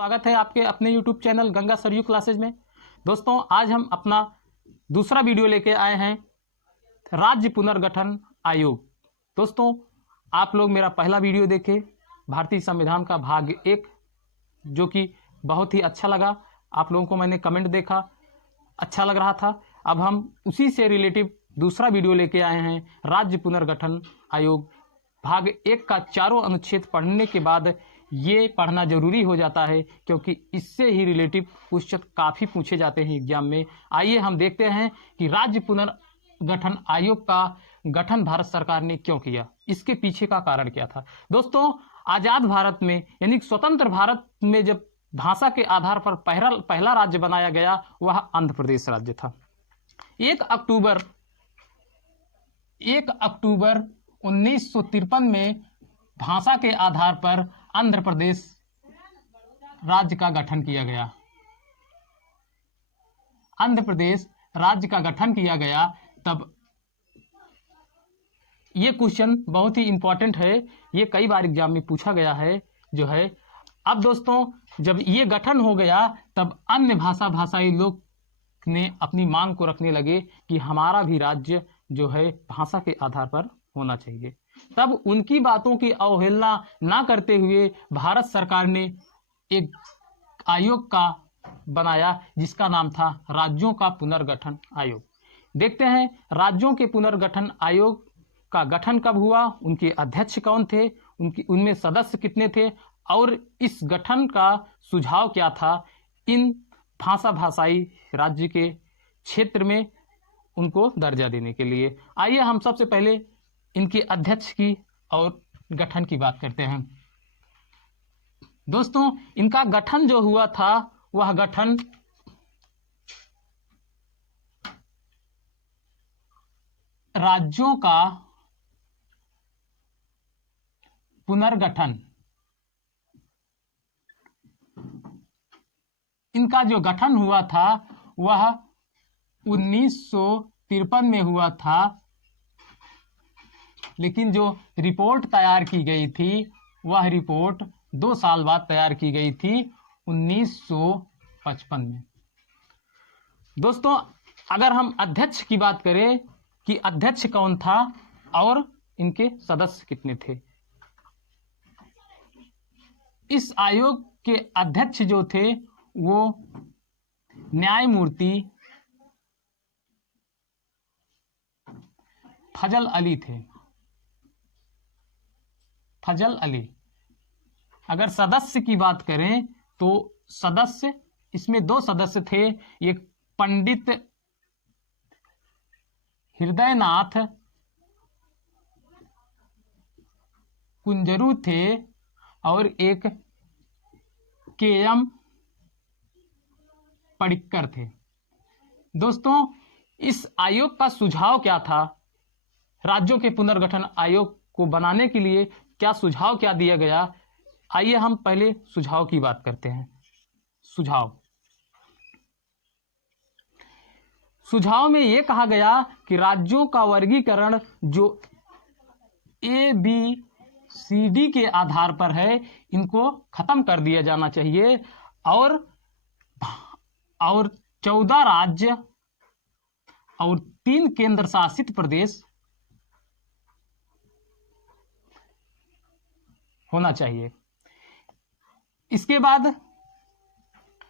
स्वागत है आपके अपने YouTube channel Ganga Saryu classes में। दोस्तों आज हम अपना दूसरा वीडियो लेके आए हैं राज्य पुनर्गठन आयोग। दोस्तों आप लोग मेरा पहला वीडियो देखे भारतीय संविधान का भाग 1 जो कि बहुत ही अच्छा लगा। आप लोगों को मैंने कमेंट देखा, अच्छा लग रहा था। अब हम उसी से रिलेटिव दूसरा वीडियो लेके आए हैं राज्य पुनर्गठन आयोग भाग 1 का चारों अनुच्छेद पढ़ने के बाद ये पढ़ना जरूरी हो जाता है क्योंकि इससे ही रिलेटिव क्वेश्चन काफ़ी पूछे जाते हैं एग्जाम में। आइए हम देखते हैं कि राज्य पुनर्गठन आयोग का गठन भारत सरकार ने क्यों किया, इसके पीछे का कारण क्या था। दोस्तों आज़ाद भारत में यानी स्वतंत्र भारत में जब भाषा के आधार पर पहला राज्य बनाया गया वह आंध्र प्रदेश राज्य था। 1 अक्टूबर 1953 में भाषा के आधार पर आंध्र प्रदेश राज्य का गठन किया गया। आंध्र प्रदेश राज्य का गठन किया गया। तब ये क्वेश्चन बहुत ही इंपॉर्टेंट है, ये कई बार एग्जाम में पूछा गया है जो है। अब दोस्तों जब ये गठन हो गया तब अन्य भाषाई लोग ने अपनी मांग को रखने लगे कि हमारा भी राज्य जो है भाषा के आधार पर होना चाहिए। तब उनकी बातों की अवहेलना ना करते हुए भारत सरकार ने एक आयोग का बनाया जिसका नाम था राज्यों का पुनर्गठन आयोग। देखते हैं राज्यों के पुनर्गठन आयोग का गठन कब हुआ, उनके अध्यक्ष कौन थे, उनमें सदस्य कितने थे और इस गठन का सुझाव क्या था इन भाषाई राज्य के क्षेत्र में उनको दर्जा देने के लिए। आइए हम सबसे पहले इनके अध्यक्ष की और गठन की बात करते हैं। दोस्तों इनका गठन जो हुआ था वह गठन राज्यों का पुनर्गठन, इनका जो गठन हुआ था वह 1953 में हुआ था, लेकिन जो रिपोर्ट तैयार की गई थी वह रिपोर्ट 2 साल बाद तैयार की गई थी 1955 में। दोस्तों अगर हम अध्यक्ष की बात करें कि अध्यक्ष कौन था और इनके सदस्य कितने थे, इस आयोग के अध्यक्ष जो थे वो न्यायमूर्ति फजल अली थे। फजल अली। अगर सदस्य की बात करें तो सदस्य इसमें 2 सदस्य थे, एक पंडित हृदयनाथ कुंजरू थे और एक के.एम. पडिक्कर थे। दोस्तों इस आयोग का सुझाव क्या था, राज्यों के पुनर्गठन आयोग को बनाने के लिए क्या सुझाव क्या दिया गया, आइए हम पहले सुझाव की बात करते हैं। सुझाव में यह कहा गया कि राज्यों का वर्गीकरण जो ABCD के आधार पर है इनको खत्म कर दिया जाना चाहिए और 14 राज्य और 3 केंद्र शासित प्रदेश होना चाहिए। इसके बाद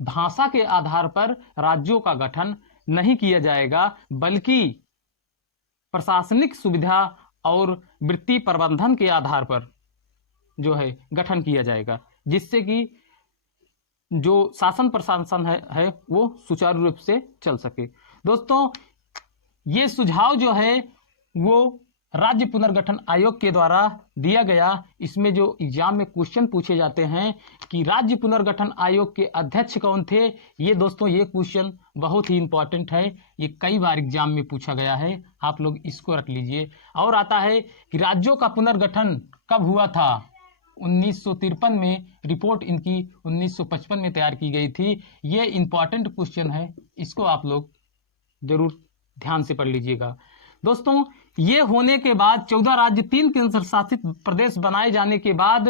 भाषा के आधार पर राज्यों का गठन नहीं किया जाएगा बल्कि प्रशासनिक सुविधा और वृत्ति प्रबंधन के आधार पर जो है गठन किया जाएगा, जिससे कि जो शासन प्रशासन है वो सुचारू रूप से चल सके। दोस्तों ये सुझाव जो है वो राज्य पुनर्गठन आयोग के द्वारा दिया गया। इसमें जो एग्जाम में क्वेश्चन पूछे जाते हैं कि राज्य पुनर्गठन आयोग के अध्यक्ष कौन थे, ये दोस्तों ये क्वेश्चन बहुत ही इंपॉर्टेंट है, ये कई बार एग्जाम में पूछा गया है, आप लोग इसको रख लीजिए। और आता है कि राज्यों का पुनर्गठन कब हुआ था, 1953 में रिपोर्ट इनकी 1955 में तैयार की गई थी। ये इंपॉर्टेंट क्वेश्चन है, इसको आप लोग जरूर ध्यान से पढ़ लीजिएगा। दोस्तों ये होने के बाद 14 राज्य 3 केंद्र शासित प्रदेश बनाए जाने के बाद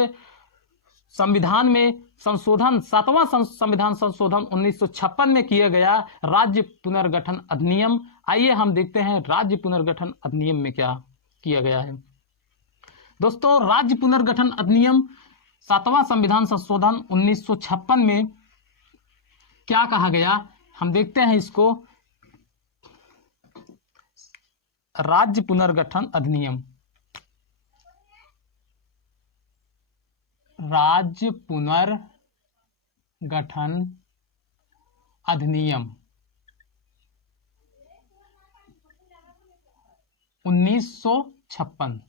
संविधान में संशोधन 7वां संविधान संशोधन 1956 में किया गया राज्य पुनर्गठन अधिनियम। आइए हम देखते हैं राज्य पुनर्गठन अधिनियम में क्या किया गया है। दोस्तों, राज्य पुनर्गठन अधिनियम 7वां संविधान संशोधन 1956 में क्या कहा गया, हम देखते हैं इसको। राज्य पुनर्गठन अधिनियम, राज्य पुनर्गठन अधिनियम 1956।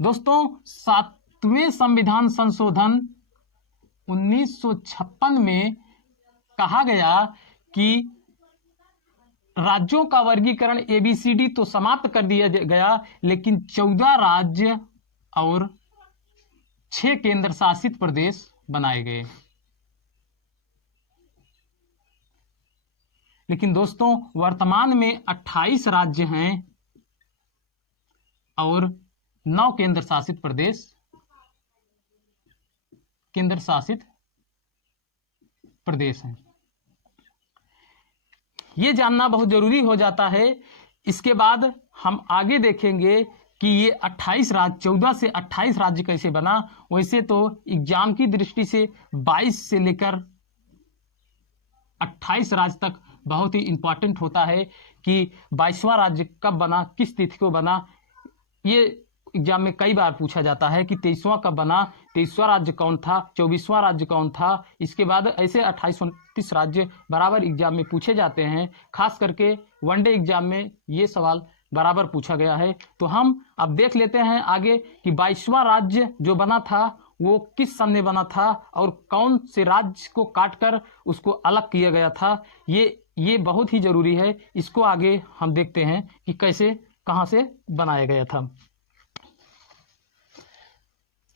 दोस्तों, 7वें संविधान संशोधन 1956 में कहा गया कि राज्यों का वर्गीकरण ABCD तो समाप्त कर दिया गया, लेकिन 14 राज्य और 6 केंद्र शासित प्रदेश बनाए गए। लेकिन दोस्तों, वर्तमान में 28 राज्य हैं और 9 केंद्र शासित प्रदेश हैं। ये जानना बहुत जरूरी हो जाता है। इसके बाद हम आगे देखेंगे कि ये 28 राज्य, 14 से 28 राज्य कैसे बना। वैसे तो एग्जाम की दृष्टि से 22 से लेकर 28 राज्य तक बहुत ही इंपॉर्टेंट होता है कि 22वां राज्य कब बना, किस तिथि को बना। ये एग्जाम में कई बार पूछा जाता है कि 23वां कब बना, 23वां राज्य कौन था, 24वां राज्य कौन था। इसके बाद ऐसे 28-29 राज्य बराबर एग्जाम में पूछे जाते हैं। खास करके वनडे एग्जाम में ये सवाल बराबर पूछा गया है। तो हम अब देख लेते हैं आगे कि 22वां राज्य जो बना था वो किस सन में बना था और कौन से राज्य को काटकर उसको अलग किया गया था। ये बहुत ही जरूरी है। इसको आगे हम देखते हैं कि कैसे, कहां से बनाया गया था।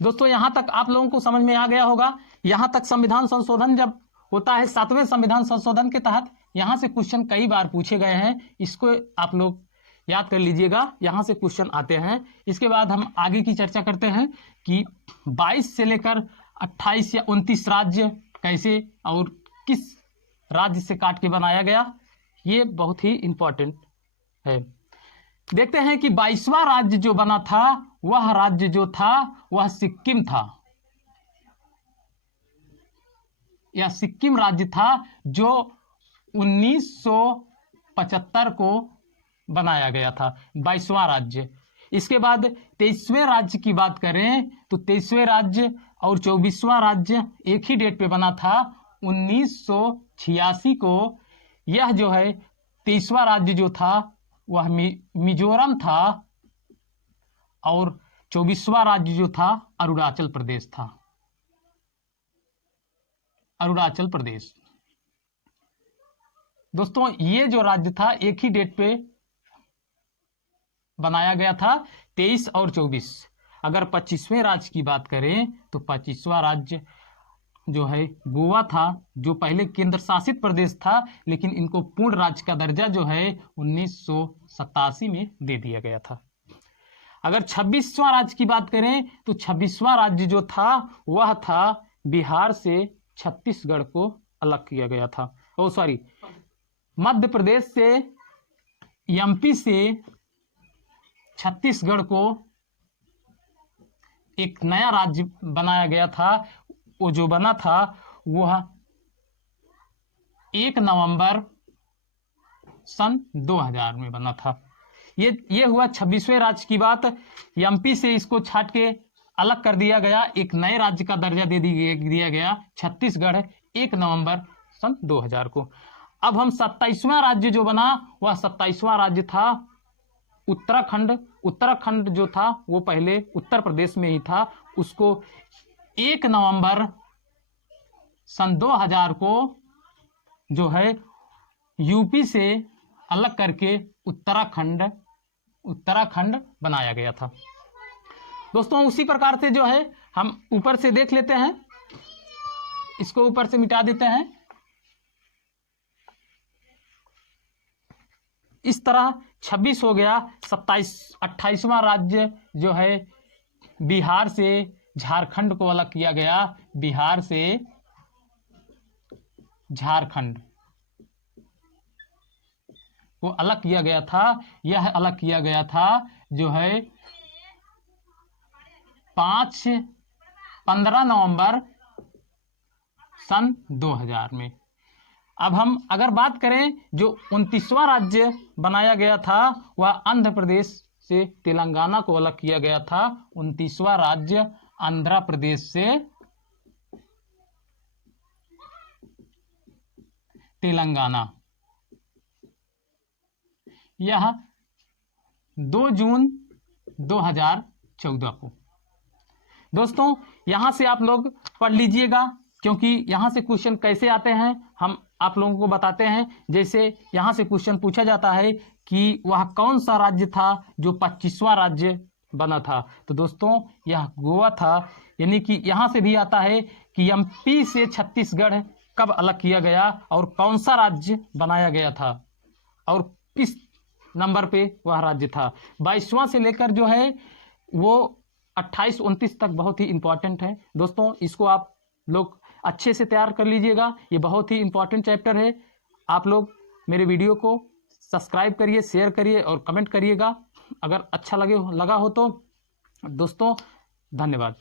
दोस्तों, यहां तक आप लोगों को समझ में आ गया होगा। यहां तक संविधान संशोधन जब होता है 7वें संविधान संशोधन के तहत, यहां से क्वेश्चन कई बार पूछे गए हैं। इसको आप लोग याद कर लीजिएगा, यहां से क्वेश्चन आते हैं। इसके बाद हम आगे की चर्चा करते हैं कि 22 से लेकर 28 या 29 राज्य कैसे और किस राज्य से काट के बनाया गया। ये बहुत ही इंपॉर्टेंट है। देखते हैं कि 22वां राज्य जो बना था, वह राज्य जो था वह सिक्किम था। यह सिक्किम राज्य था जो 1975 को बनाया गया था, 22वां राज्य। इसके बाद 23वें राज्य की बात करें तो 23वें राज्य और 24वां राज्य एक ही डेट पे बना था, 1986 को। यह जो है 23वां राज्य जो था वह मिजोरम था और 24वां राज्य जो था अरुणाचल प्रदेश था। अरुणाचल प्रदेश। दोस्तों, ये जो राज्य था एक ही डेट पे बनाया गया था, 23 और 24। अगर 25वें राज्य की बात करें तो 25वां राज्य जो है गोवा था, जो पहले केंद्र शासित प्रदेश था, लेकिन इनको पूर्ण राज्य का दर्जा जो है 1987 में दे दिया गया था। अगर 26वां राज्य की बात करें तो 26वां राज्य जो था वह था बिहार से छत्तीसगढ़ को अलग किया गया था। मध्य प्रदेश से, एमपी से छत्तीसगढ़ को एक नया राज्य बनाया गया था। वो जो बना था वह 1 नवंबर सन 2000 में बना था। ये हुआ 26वें राज्य की बात। एमपी से इसको छाट के अलग कर दिया गया, एक नए राज्य का दर्जा दे दिया गया छत्तीसगढ़ 1 नवंबर सन 2000 को। अब हम 27वां राज्य जो बना वह 27वां राज्य था उत्तराखंड। उत्तराखंड जो था वो पहले उत्तर प्रदेश में ही था, उसको 1 नवंबर सन 2000 को जो है यूपी से अलग करके उत्तराखंड बनाया गया था। दोस्तों, उसी प्रकार से जो है हम ऊपर से देख लेते हैं, इसको ऊपर से मिटा देते हैं। इस तरह 26 हो गया। 28वां राज्य जो है बिहार से झारखंड को अलग किया गया, बिहार से झारखंड को अलग किया गया था। यह अलग किया गया था जो है 15 नवंबर सन 2000 में। अब हम अगर बात करें जो 29वां राज्य बनाया गया था वह आंध्र प्रदेश से तेलंगाना को अलग किया गया था। 29वां राज्य आंध्र प्रदेश से तेलंगाना, यह 2 जून 2014 को। दोस्तों यहां से आप लोग पढ़ लीजिएगा, क्योंकि यहां से क्वेश्चन कैसे आते हैं हम आप लोगों को बताते हैं। जैसे यहां से क्वेश्चन पूछा जाता है कि वह कौन सा राज्य था जो 25वां राज्य बना था, तो दोस्तों यह गोवा था। यानी कि यहां से भी आता है कि एमपी से छत्तीसगढ़ कब अलग किया गया और कौन सा राज्य बनाया गया था और किस नंबर पे वह राज्य था। 22वां से लेकर जो है वो 28-29 तक बहुत ही इंपॉर्टेंट है। दोस्तों इसको आप लोग अच्छे से तैयार कर लीजिएगा, ये बहुत ही इंपॉर्टेंट चैप्टर है। आप लोग मेरे वीडियो को सब्सक्राइब करिए, शेयर करिए और कमेंट करिएगा अगर अच्छा लगा हो तो। दोस्तों धन्यवाद।